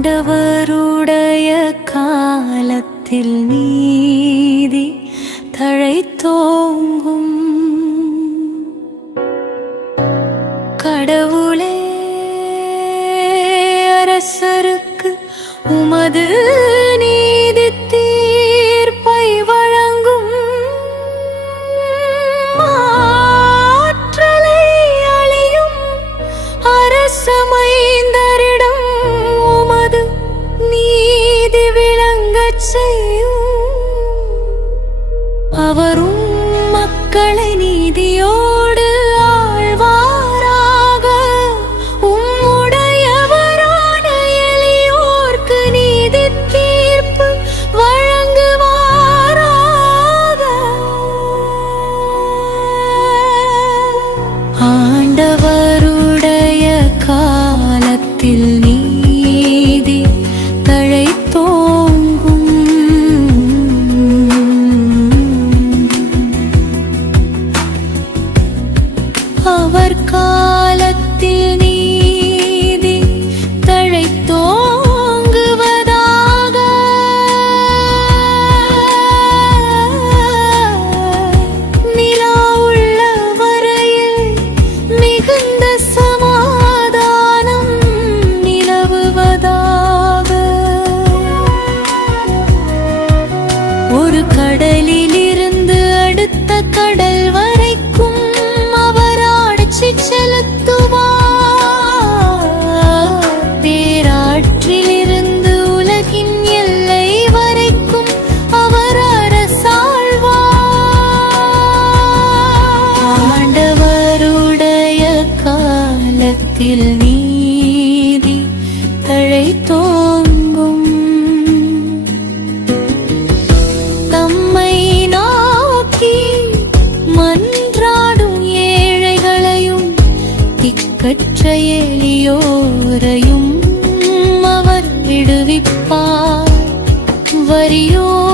ஆண்டவருடைய காலத்தில் நீதி தழைத்தோங்கும். கடவுளே அரசருக்கு உமது பெறச் செய்யும். அவரும் மக்களை நீதியோடு உள்ளத்தில் நீதி தழை தோங்கும். தம்மை நாக்கி மன்றாடும் ஏழைகளையும் திக்கற்ற எளியோரையும் அவர் விடுவிப்பார். வரியோர்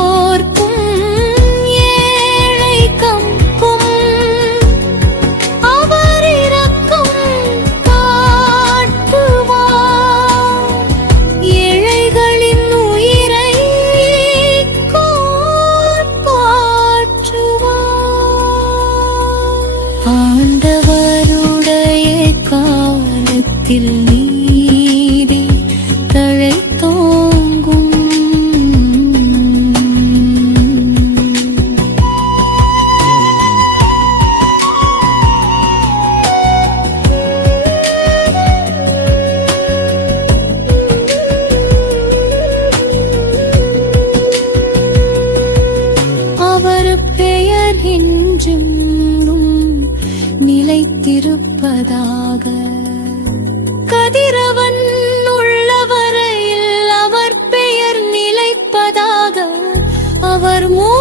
நிலைத்திருப்பதாக. கதிரவன் உள்ளவரையில் அவர் பெயர் நிலைப்பதாக. அவர் மூ